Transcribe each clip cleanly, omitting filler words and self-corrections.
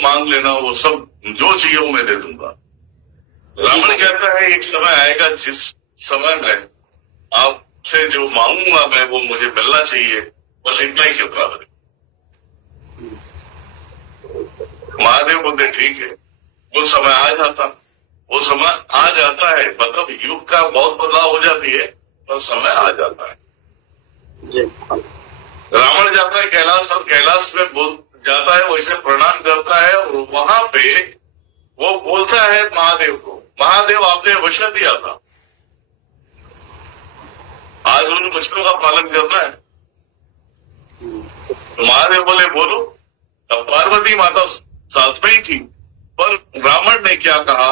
मांग लेना, वो सब जो चाहिए वो मैं दे दूंगा। रावण कहता है एक समय आएगा जिस समय में आपसे जो मांगूंगा मैं वो मुझे मिलना चाहिए, बस इतना ही कृपा करें। महादेव बोलते ठीक है, वो समय आ जाता, वो समय आ जाता है, मतलब युग का बहुत बदलाव हो जाती है पर समय आ जाता है। रावण जाता है कैलाश और कैलाश में बोल जाता है, वैसे प्रणाम करता है और वहां पे वो बोलता है महादेव को, महादेव आपने वचन दिया था, आज उन वचनों का पालन करना है। तो महादेव बोले बोलो। अब पार्वती माता साथ में ही थी, पर रावण ने क्या कहा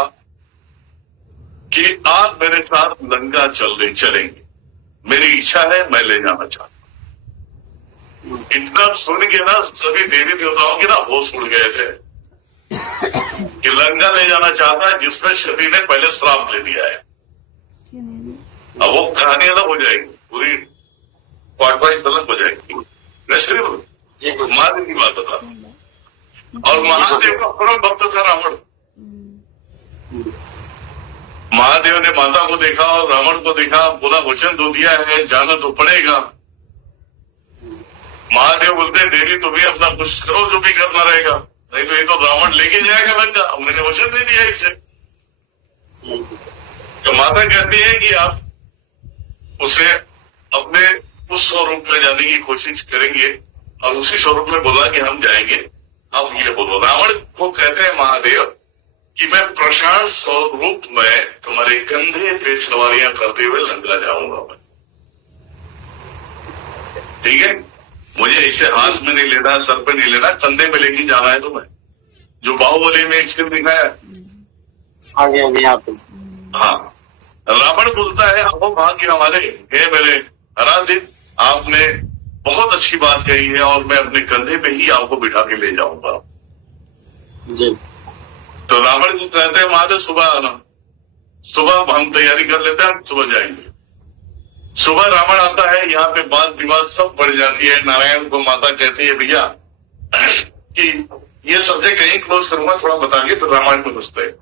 कि आप मेरे साथ लंका चलेंगे, मेरी इच्छा है, मैं ले जाना चाहता हूं। इतना सुन के ना सभी देवी देवताओं के ना होश उड़ गए थे कि लंका ले जाना चाहता है जिसमें शनि ने पहले श्राप दे दिया है। अब वो कहानी अलग हो जाएगी, पूरी पार्ट वाइज अलग हो जाएगी। महादेव की बात बता, और महादेव का परम भक्त था रावण। महादेव ने माता को देखा और रावण को देखा, बोला वचन तो दिया है, जाना तो पड़ेगा। महादेव बोलते देवी तुम्हें अपना कुछ करो, जो भी करना रहेगा, नहीं तो ये तो रावण लेके जाएगा लंका, मैंने वचन दे दिया इसे। तो माता कहती है कि आप उसे अपने उस स्वरूप में जाने की कोशिश करेंगे, और उसी स्वरूप में बोला कि हम जाएंगे। अब ये बोलो, रावण को कहते हैं महादेव कि मैं प्रशांत स्वरूप में तुम्हारे कंधे पे सवारियां करते हुए लंका जाऊंगा मैं, ठीक है? मुझे इसे हाथ में नहीं लेना, सर पे नहीं लेना, कंधे पे लेके जाना है तुम्हें, जो बाहुबली में एक सिर दिखाया। आगे आगे यहाँ पे। हाँ, रावण बोलता है अहो भाग्य हमारे, हे मेरे आराध्य, आपने बहुत अच्छी बात कही है और मैं अपने कंधे पे ही आपको बिठा के ले जाऊंगा। तो रावण जी कहते हैं महादेव सुबह आना, सुबह हम तैयारी कर लेते हैं, हम सुबह जाएंगे। सुबह रावण आता है, यहाँ पे बात विवाद सब बढ़ जाती है। नारायण को माता कहती है भैया कि ये सब्जेक्ट कहीं क्लोज करूंगा, थोड़ा बताइए। तो रामायण को घुसते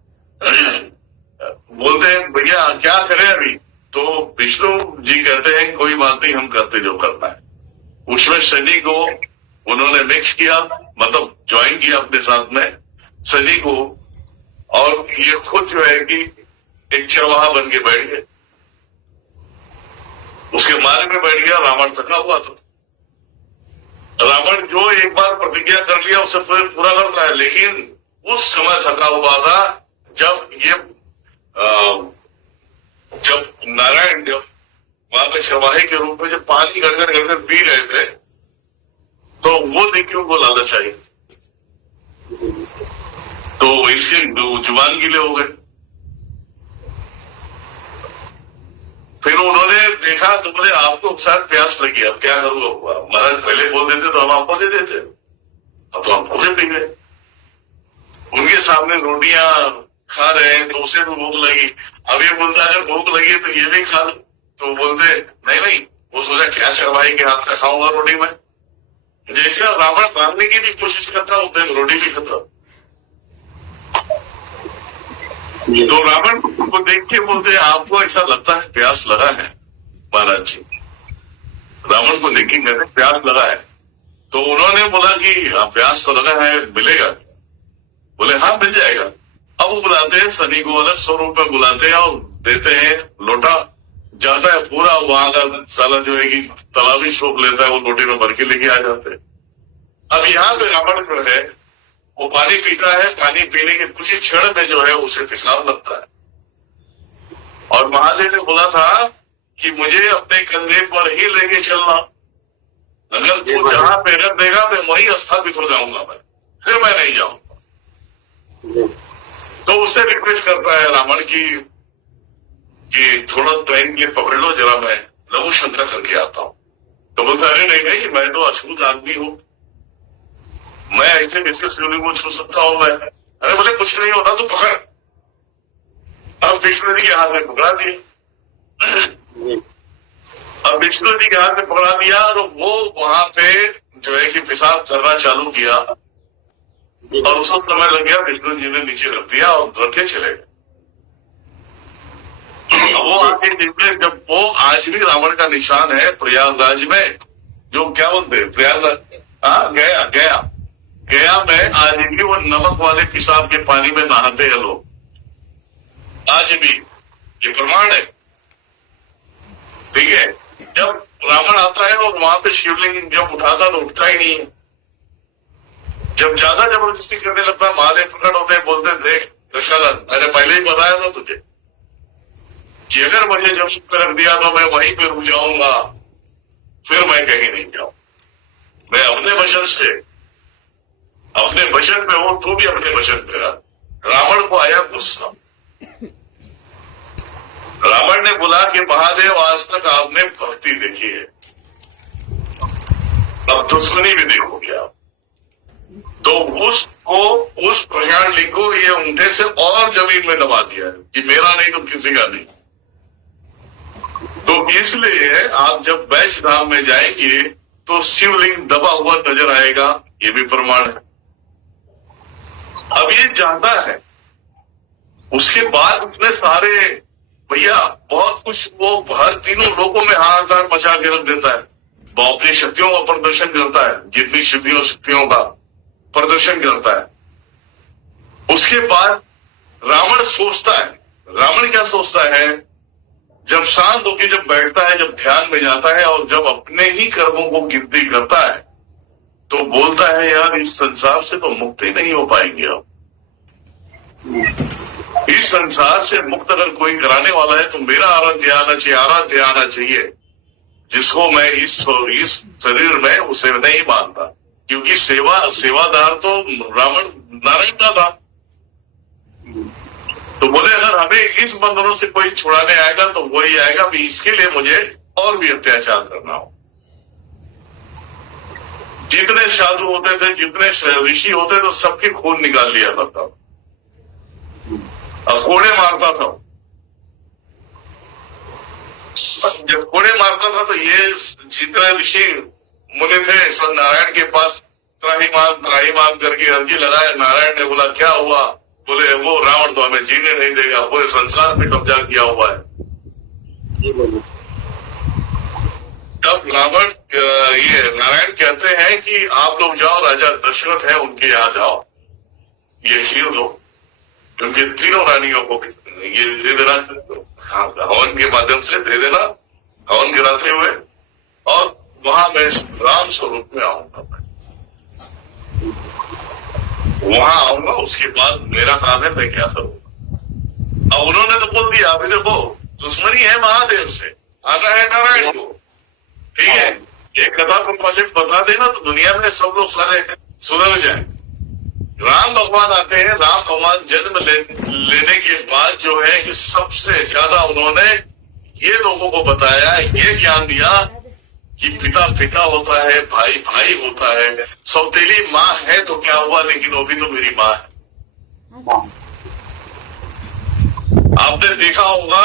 बोलते हैं भैया क्या करें अभी? तो विष्णु जी कहते हैं कोई बात नहीं, हम करते जो करना है। उसमें शनि को उन्होंने मिक्स किया, मतलब ज्वाइन किया अपने साथ में शनि को, और ये खुद जो है कि एक चरवाहा बन के बैठ गए, उसके मार्ग में बैठ गया। रावण थका हुआ था। रावण जो एक बार प्रतिज्ञा कर लिया उसे पूरा करता है, लेकिन उस समय थका हुआ था जब ये जब नारायण जब वहां पे चरवाहे के रूप में जब पानी गड़गड़ गड़गड़ पी रहे थे, तो वो देख के उनको लालच आई, तो इसके जुबान गीले हो गए। फिर उन्होंने देखा तो बोले आपको शायद प्यास लगी, अब क्या करूँ? महाराज पहले बोल देते तो हम आपको दे देते, अब तो हम पूरे पी गए। उनके सामने रोटियां खा रहे हैं तो उसे भी भूख लगी। अब ये बोलता अगर भूख लगी तो ये भी खा लो, तो बोलते नहीं, वो सोचा क्या चरवाहे के हाथ का खाऊंगा रोटी में। जैसे रावण मारने की भी कोशिश करता उधर रोटी भी खाता। तो रावण को देख के बोलते आपको ऐसा लगता है प्यास लगा है महाराज जी? रावण को देख के कहते प्यास लगा है। तो उन्होंने बोला कि प्यास तो लगा है, मिलेगा? बोले हाँ मिल जाएगा। अब वो बुलाते हैं शनि को, अलग स्वरूप में बुलाते हैं और देते हैं लोटा, जाता है पूरा वहां का साला जो है कि तालाबी सोख लेता है, वो लोटे में भर के लेके आ जाते हैं। अब यहाँ पे रावण जो है वो पानी पीता है, पानी पीने के कुछ ही क्षण में जो है उसे पेशाब लगता है। और महादेव ने बोला था कि मुझे अपने कंधे पर ही लेके चलना, अगर तू जहां पे रख देगा मैं वहीं स्थापित हो जाऊंगा, मैं फिर मैं नहीं जाऊंगा। तो उसे रिक्वेस्ट करता है रावण कि थोड़ा टाइम के पकड़ लो जरा, मैं लघु शंका करके आता हूं। तो बोलता अरे नहीं, मैं तो अछूत आदमी हूं, मैं ऐसे कैसे शिवलिंग को छू सकता हूं मैं? अरे बोले कुछ नहीं होता तो पकड़। अब विष्णु जी के हाथ में पकड़ा दिया, अब विष्णु जी के हाथ में पकड़ा दिया और वो वहां पे जो है कि पेशाब करना चालू किया। और उसको समय लग गया, विष्णु जी ने नीचे रख दिया और रख के चले गए। वो आके निकले, जब वो आज भी रावण का निशान है प्रयागराज में, जो क्या बोलते हैं प्रयागराज, हाँ गया गया गया में आज भी वो नमक वाले पेशाब के पानी में नहाते हैं लोग, आज भी, ये प्रमाण है। ठीक है, जब रावण आता है और वहां पे शिवलिंग जब उठाता तो उठता ही नहीं है। जब ज्यादा जबरदस्ती करने लगता है, महादेव प्रकट होते हैं, बोलते देख दशरथ, मैंने पहले ही बताया था तुझे कि अगर मुझे जब पे रख दिया तो मैं वहीं पे रुक जाऊंगा, फिर मैं कहीं नहीं जाऊं। मैं अपने वचन से, अपने वचन पे हूं, तू भी अपने वचन पे रह। रावण को आया गुस्सा। रावण ने बोला कि महादेव आज तक आपने भक्ति देखी है, अब दुश्मनी भी देखोगे आप। तो उसको, उस प्रशांत लिंग को ये ऊंटे से और जमीन में दबा दिया है कि मेरा नहीं तो किसी का नहीं। तो इसलिए आप जब वैष्णो धाम में जाएंगे तो शिवलिंग दबा हुआ नजर आएगा, ये भी प्रमाण है। अब ये जानता है, उसके बाद उसने सारे भैया बहुत कुछ, वो हर तीनों लोगों में हाहाकार मचा के रख देता है। वो अपनी शक्तियों का प्रदर्शन करता है, जितनी शक्तियों का प्रदर्शन करता है। उसके बाद रावण सोचता है, रावण क्या सोचता है, जब शांत होकर जब बैठता है, जब ध्यान में जाता है और जब अपने ही कर्मों को गिनती करता है, तो बोलता है यार इस संसार से तो मुक्त ही नहीं हो पाएंगे हम। इस संसार से मुक्त अगर कोई कराने वाला है तो मेरा आराध्य आना चाहिए, जिसको मैं इस शरीर में उसे नहीं मानता, क्योंकि सेवादार तो रावण नारायण का था। तो बोले अगर हमें इस बंधनों से कोई छुड़ाने आएगा तो वही आएगा भी, इसके लिए मुझे और भी अत्याचार करना हो। जितने साधु होते थे, जितने ऋषि होते थे, सबके खून निकाल लिया करता, अब कोड़े मारता था। जब कोड़े मारता था तो ये जितने ऋषि मुनि थे सब नारायण के पास त्राही मांग करके अर्जी लगाया। नारायण ने बोला क्या हुआ, बोले वो रावण तो हमें जीने नहीं देगा, पूरे संसार पे कब्जा किया हुआ है। तब रावण, ये नारायण कहते हैं कि आप लोग जाओ, राजा दशरथ है उनके यहाँ जाओ, ये खीर दो, क्योंकि तीनों रानियों को ये दे देना, हवन के माध्यम से दे देना, हवन गिराते हुए, और वहां मैं राम स्वरूप में आऊंगा, वहां आऊंगा, उसके बाद मेरा काम है मैं क्या करूंगा। अब उन्होंने तो बोल दिया, अभी देखो दुश्मनी है महादेव से, आना है नारायण को, ठीक है, एक कथा को बता देना तो दुनिया में सब लोग सारे सुधर जाए। राम भगवान आते हैं, राम भगवान जन्म लेने के बाद जो है कि सबसे ज्यादा उन्होंने ये लोगों को बताया, ये ज्ञान दिया कि पिता पिता होता है, भाई भाई होता है, सौतेली माँ है तो क्या हुआ, लेकिन वो भी तो मेरी माँ है। आपने देखा होगा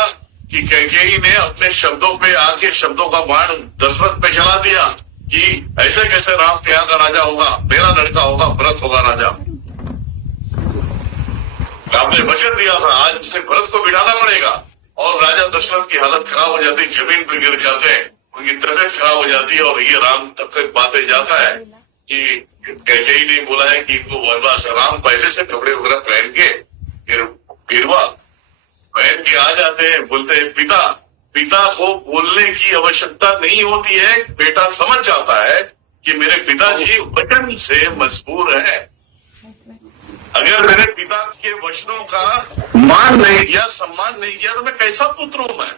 कि कैकेयी ने अपने शब्दों पे आके शब्दों का बाण दशरथ पे चला दिया कि ऐसे कैसे राम के यहाँ का राजा होगा, मेरा लड़का होगा, भरत होगा राजा। आपने वचन दिया था, आज उसे भरत को बिठाना पड़ेगा, और राजा दशरथ की हालत खराब हो जाती, जमीन पर गिर जाते हैं, उनकी तबियत खराब हो जाती है। और ये राम तक बातें जाता है कि कैकेयी ने बोला है कि इनको वनवास, राम पहले से कपड़े वगैरह पहन के गिरवा पहन के आ जाते हैं, बोलते हैं पिता को बोलने की आवश्यकता नहीं होती है, बेटा समझ जाता है कि मेरे पिताजी वचन से मजबूर है। अगर मेरे पिता के वचनों का मान नहीं किया, सम्मान नहीं किया, तो मैं कैसा पुत्र हूं मैं।